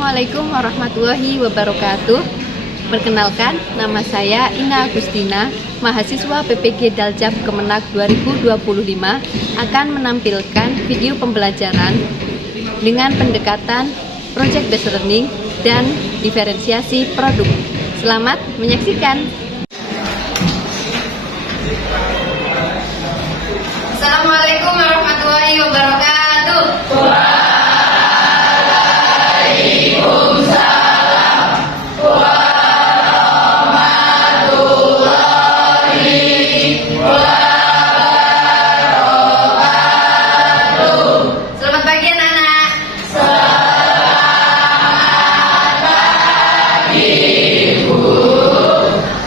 Assalamualaikum warahmatullahi wabarakatuh. Perkenalkan, nama saya Ina Agustina, mahasiswa PPG Daljab Kemenak 2025, akan menampilkan video pembelajaran dengan pendekatan project based learning dan diferensiasi produk. Selamat menyaksikan. Assalamualaikum warahmatullahi wabarakatuh. Selamat pagi anak-anak. Selamat pagi, Bu.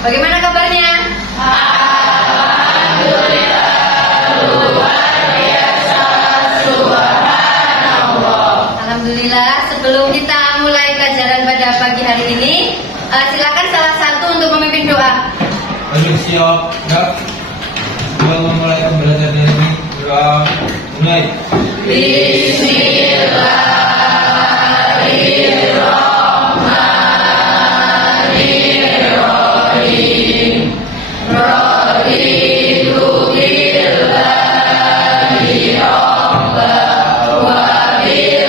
Bagaimana kabarnya? Alhamdulillah, luar biasa, subhanallah. Alhamdulillah, sebelum kita mulai pelajaran pada pagi hari ini, silakan salah satu untuk memimpin doa. Ayo siap, ya. Sebelum memulai pembelajaran ini, doa mulai. Bismillahirrahmanirrahim. Raditu billahi rabban wa bil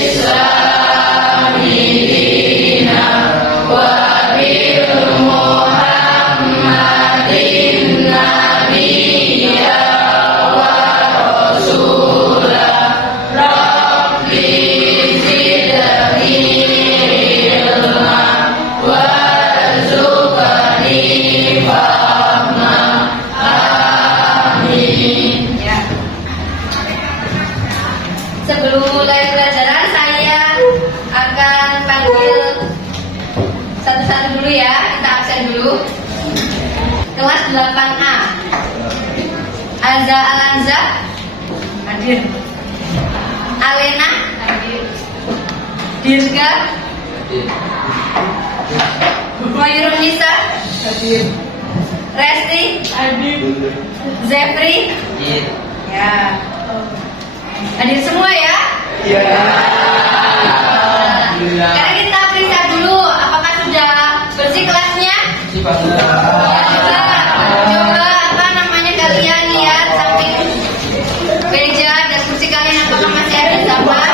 islami dinan wa bil muhammadin nabiyya wa rasulah. Rabbi zidni ilman warzuqni fahma. Amin. Ya. Sebelum mulai pelajaran, saya akan panggil satu-satu dulu ya. Kita absen dulu. Kelas 8A. Alza Alanza hadir. Alena hadir. Dirga Mayurun Nisa hadir. Resti hadir. Zefri ya. Hadir semua ya? Iya. Sekarang kita periksa dulu apakah sudah bersih kelasnya? Coba. Coba apa namanya kalian lihat samping meja dan kursi kalian apakah masih ada sampah?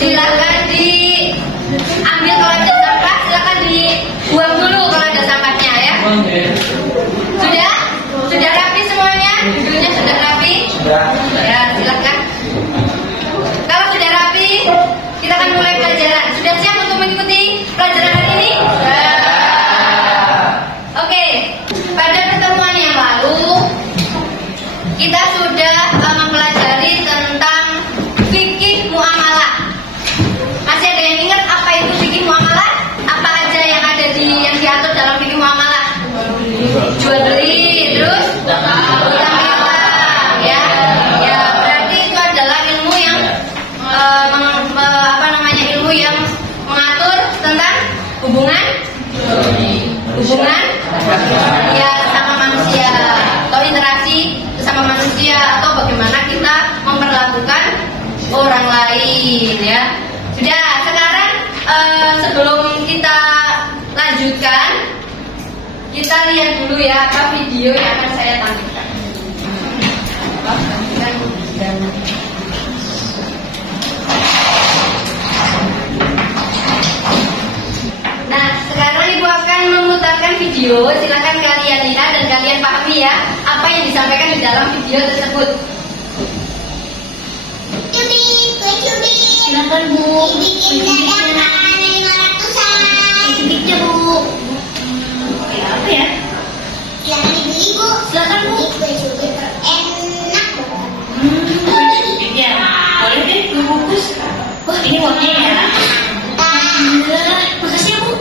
Silakan diambil kalau ada sampah, silakan dibuang dulu kalau ada sampahnya ya. Sudah? Sudah rapi semuanya? Dulunya sudah rapi? Ya, silakan. Kalau sudah rapi, kita akan mulai pelajaran. Sudah siap untuk mengikuti pelajaran hari ini? Oke, pada pertemuan yang lalu kita sudah mempelajari tentang fikih muamalah. Masih ada yang ingat apa itu fikih muamalah? Apa aja yang ada yang diatur dalam fikih muamalah? Jual beli, terus utang piutang, ya. Ya, berarti itu adalah ilmu yang ilmu yang mengatur tentang hubungan ya sama manusia atau interaksi sama manusia atau bagaimana kita memperlakukan orang lain ya. Sudah, sekarang sebelum kita lanjutkan, kita lihat dulu ya apa video yang akan saya tampilkan. Nah, sekarang Ibu akan memutarkan video. Silakan kalian lihat dan kalian pahami ya apa yang disampaikan di dalam video tersebut. Silakan Bu. Cubitnya Bu. Ya, apa ya? Silakan dibeli Bu. Silakan Bu. Ini kue cubit enak banget. Ya, boleh deh dibungkus. Wah, ini uangnya ya. Alhamdulillah, makasih ya Bu.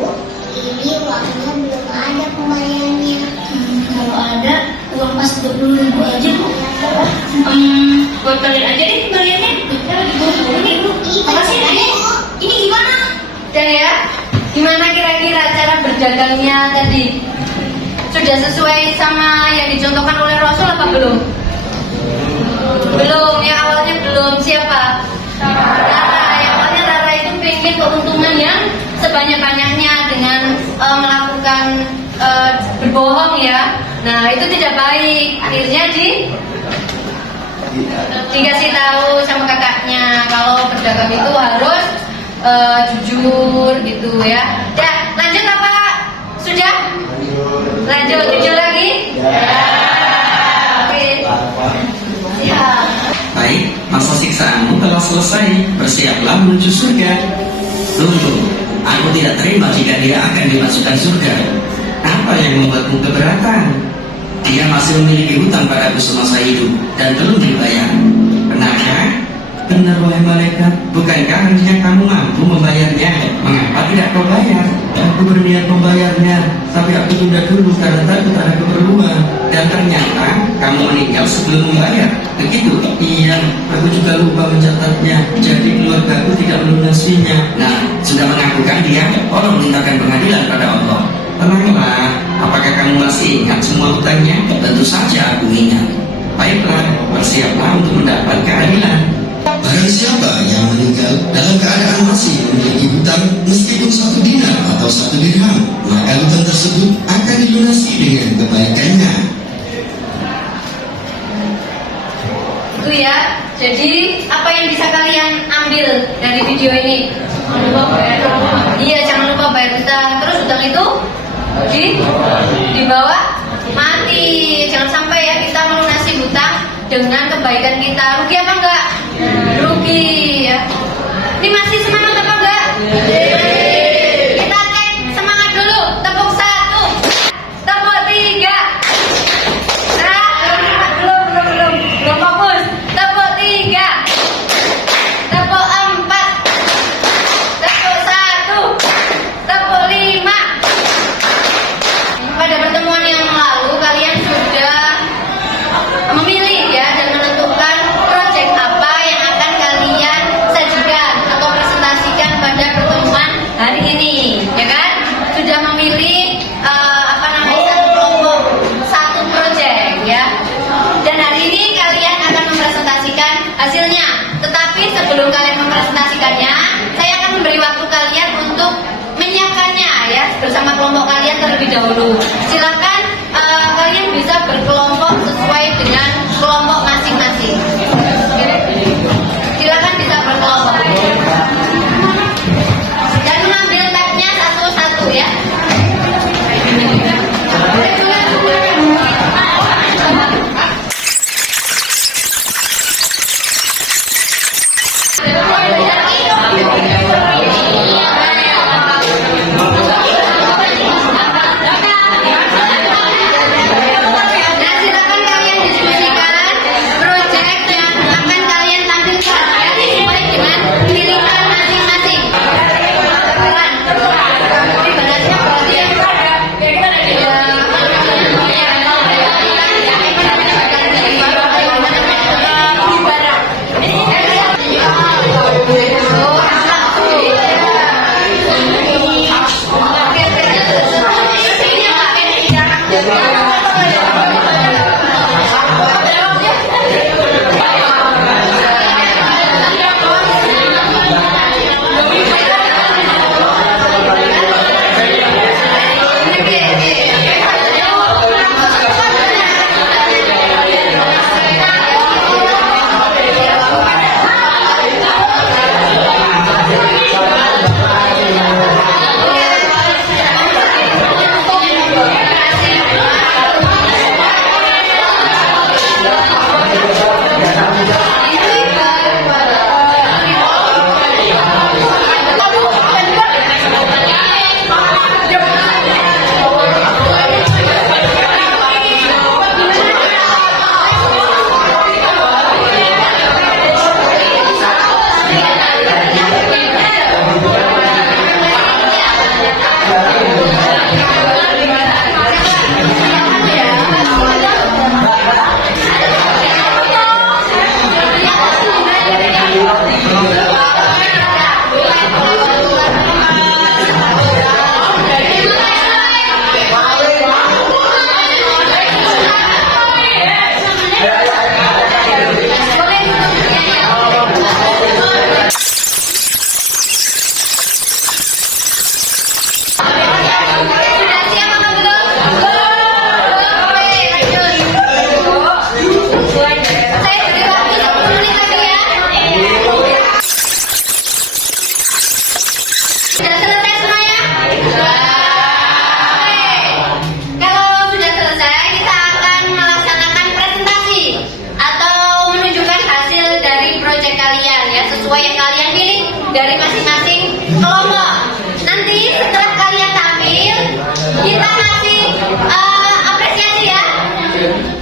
Bu, ini uangnya belum ada pembayarannya. Kalau ada uang pas 20.000 aja Bu. Buat kalian aja deh kembaliannya. Kita lagi buru-buru nih Bu. Makasih ya. Ini gimana? Udah ya. Gimana kira-kira cara berdagangnya tadi? Sudah sesuai sama yang dicontohkan oleh Rasul apa belum? Belum, ya awalnya belum. Siapa? Yang awalnya Rara itu pengen keuntungan yang sebanyak-banyaknya dengan melakukan berbohong ya. Nah itu tidak baik. Akhirnya dikasih tahu sama kakaknya kalau berdagang itu harus jujur gitu ya. Ya lanjut apa? Sudah? Lanjut jujur lagi? Oke. Ya. Baik, masa siksaanmu telah selesai. Bersiaplah menuju surga. Tunggu, aku tidak terima jika dia akan dimasukkan surga. Apa yang membuatmu keberatan? Dia masih memiliki hutang padaku semasa hidup dan belum dibayar. Benarkah? Benar wahai malaikat. Bukankah harusnya kamu mampu membayarnya? Mengapa tidak kau bayar? Aku berniat membayarnya, tapi aku tunda dulu karena takut ada keperluan. Dan ternyata kamu meninggal sebelum membayar. Begitu? Iya, aku juga lupa mencatatnya. Jadi keluarga aku tidak melunasinya. Nah, sudah mengakukan dia, tolong mintakan pengadilan pada Allah. Tenanglah, apakah kamu masih ingat semua hutangnya? Tentu saja aku ingat. Baiklah, bersiaplah untuk mendapat keadilan. Barang siapa yang meninggal dalam keadaan masih memiliki hutang meskipun 1 dinar atau 1 dirham, maka hutang tersebut akan dilunasi dengan kebaikannya. Itu ya. Jadi apa yang bisa kalian ambil dari video ini? Jangan lupa bayar. Iya, jangan lupa bayar hutang. Terus hutang itu dibawa mati. Jangan sampai ya kita melunasi hutang dengan kebaikan kita. Rugi apa enggak? Rugi ya. Ini masih semangat apa enggak? Kita cek semangat dulu. Tepuk 1, tepuk 3. Nah, belum fokus. Tepuk 3, tepuk 4, tepuk 1, tepuk 5. Pada pertemuan yang lalu kalian sudah memilih ya dan menentukan proyek apa yang akan kalian sajikan atau presentasikan pada pertemuan hari ini, ya kan? Sudah memilih satu proyek ya. Dan hari ini kalian akan mempresentasikan hasilnya. Tetapi sebelum kalian mempresentasikannya, saya akan memberi waktu kalian untuk menyiapkannya ya bersama kelompok kalian terlebih dahulu. Silakan kalian bisa berkelompok sesuai dengan kelompok masing-masing. Silakan bisa berkelompok dan mengambil tabnya satu-satu ya.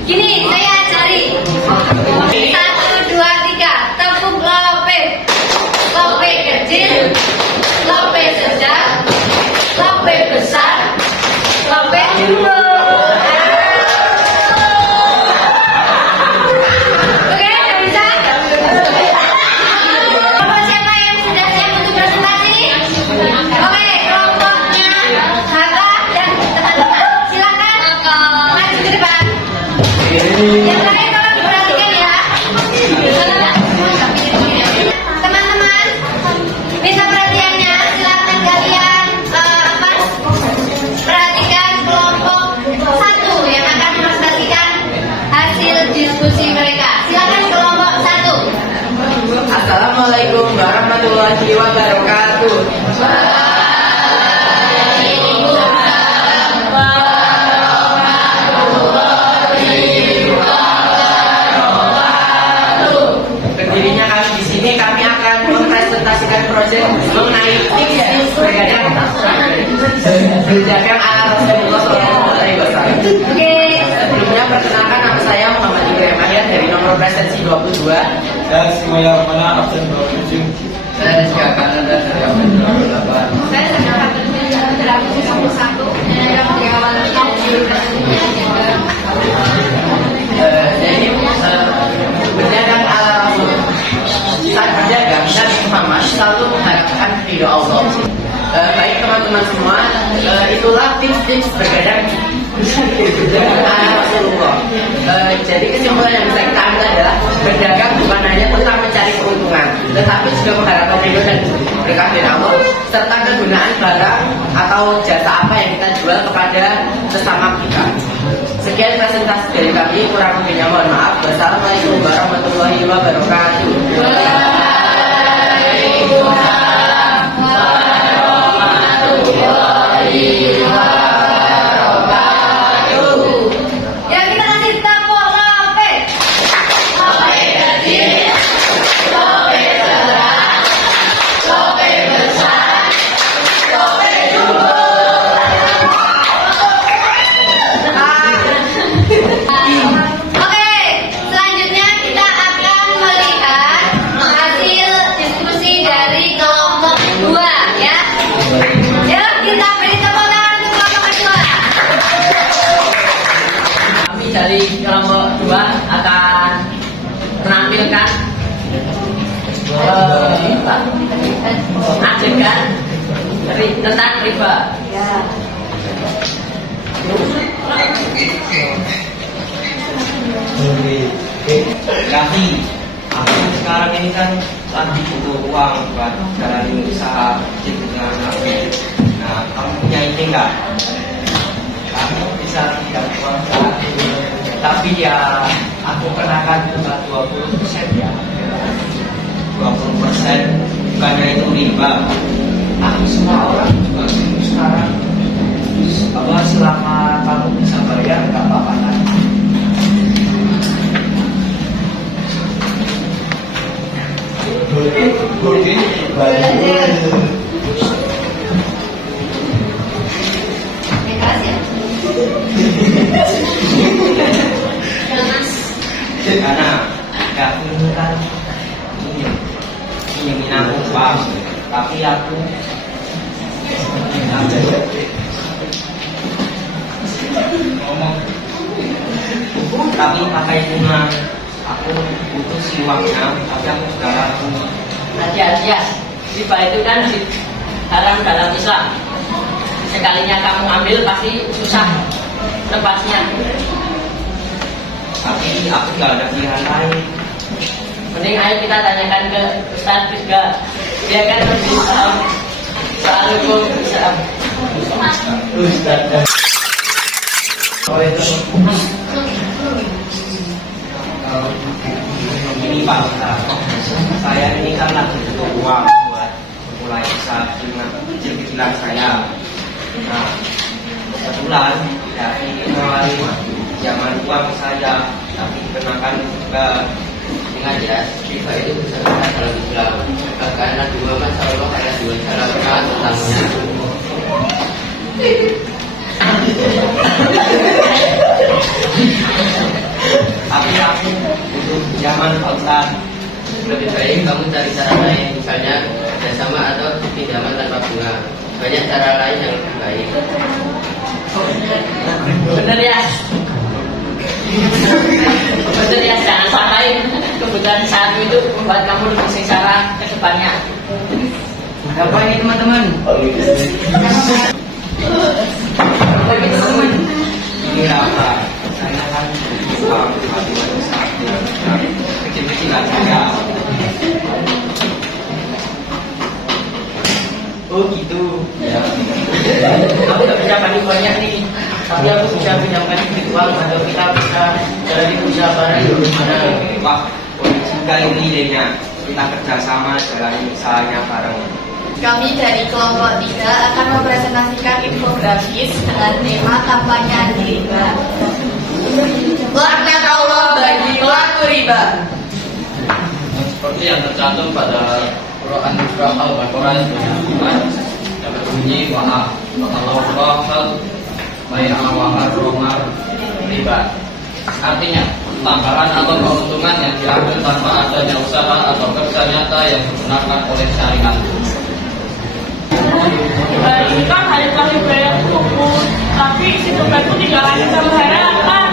Gini, saya ajari. 1, 2, 3. Tepuk lope. Lope kecil. Lope sedang. Lope besar. Lope jumbo. Oke, udah bisa? Kelompok siapa yang sudah siap untuk presentasi? Oke, kelompoknya Hatta dan teman-teman. Silakan maju ke depan. Yang lain tolong diperhatikan ya. Teman-teman, minta perhatiannya. Silakan kalian perhatikan kelompok 1 yang akan mempresentasikan hasil diskusi mereka. Silakan kelompok 1. Assalamualaikum warahmatullahi wabarakatuh. Berdirinya kami di sini, kami akan mempresentasikan proyek mengenai tips berdagang ala Rasulullah SAW. Oke. Sebelumnya perkenalkan, nama saya Muhammad Ibrahim Ahyar dari nomor presensi 22. Dan semuanya mana absen 27. Saya Rizka Kanada dari absen 28. Saya sedang dalam 1 yang diawal Jadi berdagang ala Rasul. Saat berdagang, Nabi Muhammad selalu mengharapkan ridho Allah. Baik teman-teman semua, itulah tips-tips berdagang ala Rasulullah. Jadi kesimpulan yang bisa kita ambil adalah berdagang bukan hanya tentang mencari keuntungan, tetapi juga mengharapkan ridho dan berkah dari Allah, serta kegunaan barang atau jasa apa yang kita jual kepada sesama kita. Sekian presentasi dari kami, kurang lebihnya mohon maaf. Wassalamualaikum warahmatullahi wabarakatuh. yang kita kasih tepuk lope. Lope kecil. Lope sedang. Lope besar. Lope jumbo. Oke, selanjutnya kita akan melihat hasil diskusi dari kelompok 2 ya. Yuk kita beri tepuk tangan untuk kelompok kedua. Kami dari kelompok 2 akan menampilkan adegan tentang riba. Kami, aku sekarang ini kan lagi butuh uang buat jalani usaha kecil dengan aku. Nah, kamu punya ide nggak? Kamu bisa tidak uang saat ini, tapi ya aku kenakan juga 20% ya. 20% bukannya itu riba. Aku semua orang juga bingung sekarang. Bahwa selama kamu bisa bayar nggak apa-apa kan? Karena nggak kan ingin aku uang, tapi aku ngomong, tapi pakai bunga. Aku butuh si uangnya, tapi aku sudah laku. Hati-hati ya, riba itu kan haram dalam Islam. Sekalinya kamu ambil pasti susah lepasnya. Tapi aku gak ada pilihan lain. Mending ayo kita tanyakan ke Ustaz juga. Dia kan lebih tahu soal hukum Islam. Ini Pak Ustaz, saya ini kan lagi butuh uang buat mulai usaha kecil-kecilan saya. Nah, kebetulan dari mulai zaman uang saya, tapi dikenakan juga. Ingat ya, riba itu bisa kita kalau Islam. Karena dua masalah, karena dua cara tentangnya. mencari cara lain, misalnya kerjasama atau pinjaman tanpa bunga. Banyak cara lain yang lebih baik. Bener ya? Bener ya, jangan sampai kebutuhan saat itu membuat kamu lebih sengsara ke depannya. Apa ini teman-teman? Bagi teman-teman. Ini apa? Saya kan suka matematika saat kecil-kecilan saya. Oh gitu. Ya. Aku nggak bisa paling banyak nih, tapi aku bisa pinjamkan sedikit uang atau kita bisa jalan usaha bareng. Gimana? Wah, kondisi kali ini idenya. Kita kerjasama jalani usahanya bareng. Kami dari kelompok 3 akan mempresentasikan infografis dengan tema kampanye anti riba. Laknat Allah bagi pelaku riba. Seperti yang tercantum pada Quran Surah Al-Baqarah yang berbunyi maaf Allah bayar riba. Artinya tambahan atau keuntungan yang diambil tanpa adanya usaha atau kerja nyata yang digunakan oleh syariat. Ini kan hari kali bayar buku, tapi isi dompetku tinggalan sama harapan.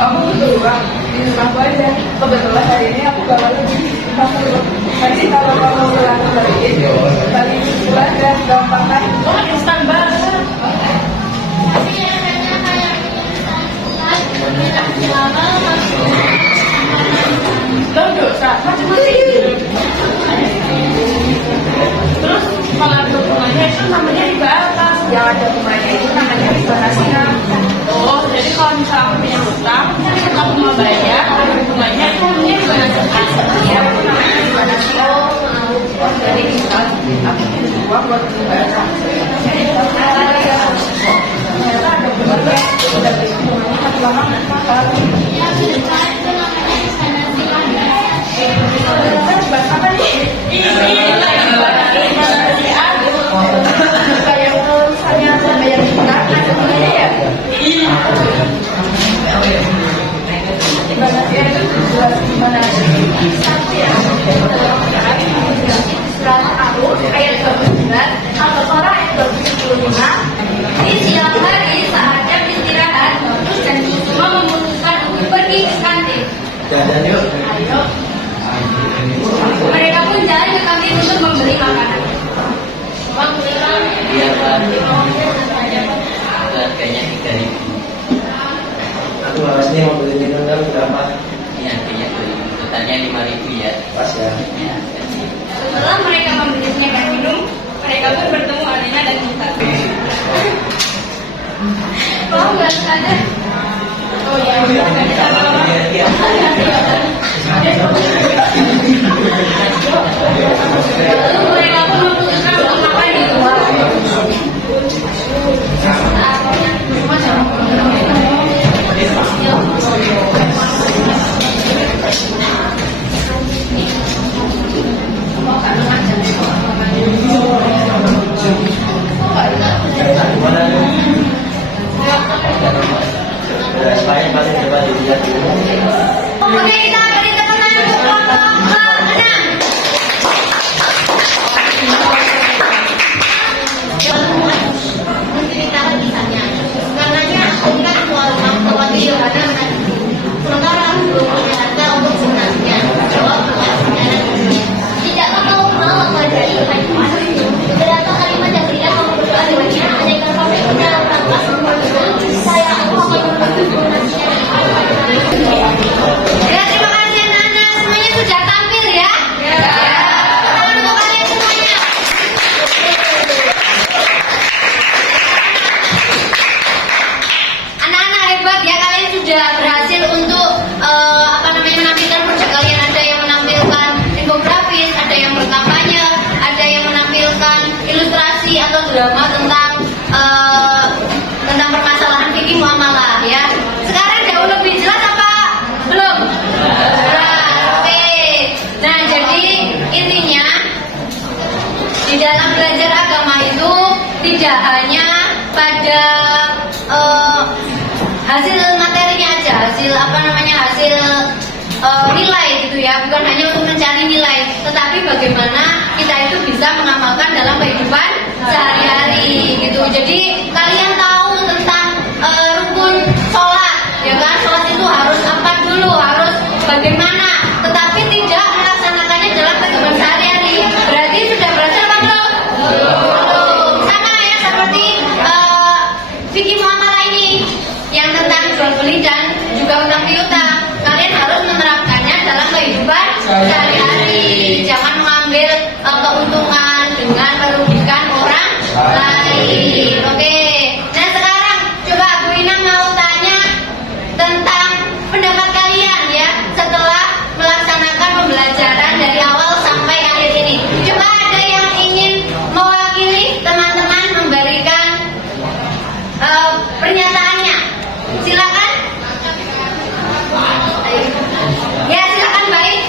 Kamu butuh uang, ini aku aja. Kebetulan hari ini aku bawa lebih 50. Nanti kalau kamu ulang balikin, balik bulan dan gampang kan? Oh, instan banget. Lo dosa, macam-macam. Terus kalau dokumennya itu namanya riba apa? Yang ada kemarin itu namanya riba nasihat. Oh, jadi kalau misalnya aku punya hutang, ketika aku mau bayar, bunganya itu namanya riba nasihat. Iya, itu namanya riba nasihat. Jadi misal aku punya uang buat membayar. Ternyata ada beberapa udah beli bunganya satu lama nggak mahal. Apa nih? Ini lagi riba nasihat. Kayak misalnya bayar hutang ada bunganya ya? Iya. Riba nasihat itu jelas gimana satu ya. Surat Al-A'raf ayat 29 atau Al-Baqarah ayat 25. Di siang hari saat jam istirahat, Bagus dan Kusuma memutuskan untuk pergi ke kantin. Jalan yuk. Ayo. Mereka pun jalan ke kantin untuk membeli makanan. Bang, bilang. Iya Pak. Harganya 3.000. Aku harusnya mau beli minum dong berapa? Iya, harganya 2.000. Totalnya 5.000 ya. Pas ya. Ya. Setelah mereka membelinya dan minum, mereka pun bertemu Alina dan Nita. Kau nggak ada? Oh iya, lalu mereka pun memutuskan untuk makan di luar. Oke, kita beri tepuk tangan untuk kelompok ke-6. Menceritakan kisahnya. Karenanya, ingat soal waktu Yohana menanti. Sementara belum punya harta untuk sebenarnya. Jawab pertanyaan ini. Tidakkah kau mau mempelajari kalimat? Beberapa kalimat yang tidak kamu berdoa dengannya, andaikan kau punya rangka saya aku akan membantu nantinya. Ya, terima kasih anak-anak, semuanya sudah tampil ya. Tangan untuk kalian semuanya. Anak-anak hebat ya, kalian sudah berhasil untuk menampilkan proyek kalian. Ada yang menampilkan infografis, ada yang berkampanye, ada yang menampilkan ilustrasi atau drama tentang permasalahan fikih muamalah ya. Sekarang jauh lebih jelas apa belum? Oke. Nah, jadi intinya di dalam belajar agama itu tidak hanya pada hasil materinya aja, hasil nilai gitu ya, bukan hanya untuk mencari nilai, tetapi bagaimana kita itu bisa mengamalkan dalam kehidupan sehari-hari gitu. Jadi kalian tahu tentang rukun sholat, ya kan? Sholat itu harus apa dulu, harus bagaimana, tetapi tidak melaksanakannya dalam kehidupan sehari-hari. Berarti sudah berhasil apa belum? Belum. Sama ya seperti fikih muamalah ini yang tentang jual beli dan juga utang piutang. Kalian harus menerapkannya dalam kehidupan sehari-hari. Jangan mengambil keuntungan dengan merugikan orang lain. Oke. Nah sekarang coba Bu Ina mau tanya tentang pendapat kalian ya setelah melaksanakan pembelajaran dari awal sampai akhir ini. Coba ada yang ingin mewakili teman-teman memberikan pernyataannya. Silakan. Ya silakan baik.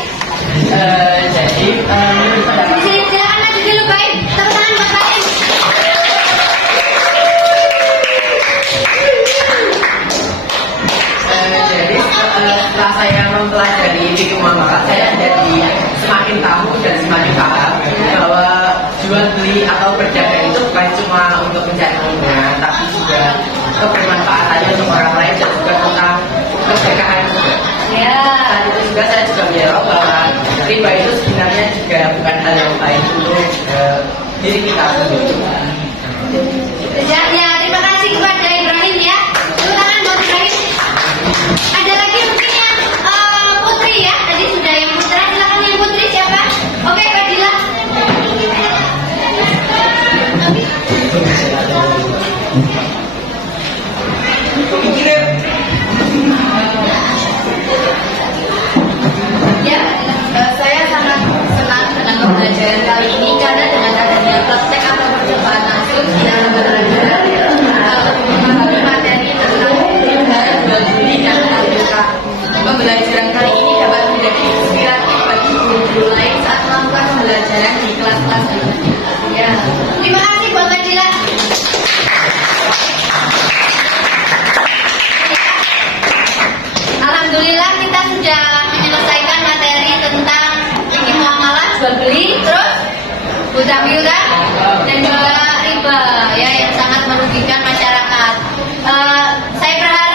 Jadi menurut pendapat Silakan maju dulu baik. Tepuk tangan buat baik. jadi setelah saya mempelajari fikih muamalah, saya jadi semakin tahu dan semakin paham bahwa jual beli atau berdagang itu bukan cuma untuk mencari keuntungan, tapi juga kebermanfaatannya untuk orang lain dan juga tentang keberkahan juga. Ya. Saat itu juga saya juga menjawab bahwa riba itu sebenarnya juga bukan hal yang baik untuk diri kita sendiri. Ya, terima kasih kepada Ibrahim ya. Tepuk tangan buat Ibrahim. Ada lagi mungkin yang putri ya. Tadi sudah yang putra, silakan yang putri siapa? Oke, Fadila. Ya, saya sangat senang dengan pembelajaran kali ini karena dengan adanya praktek atau percobaan langsung kita belajar memahami materi tentang jual beli dan utang piutang. Pembelajaran kali ini dapat menjadi inspiratif bagi guru lain saat melakukan pembelajaran di kelas-kelas berikutnya. Ya, Terima kasih buat Fadila. Alhamdulillah kita sudah menyelesaikan materi tentang fikih muamalah, jual beli, terus utang piutang dan juga riba ya yang sangat merugikan masyarakat. Saya berharap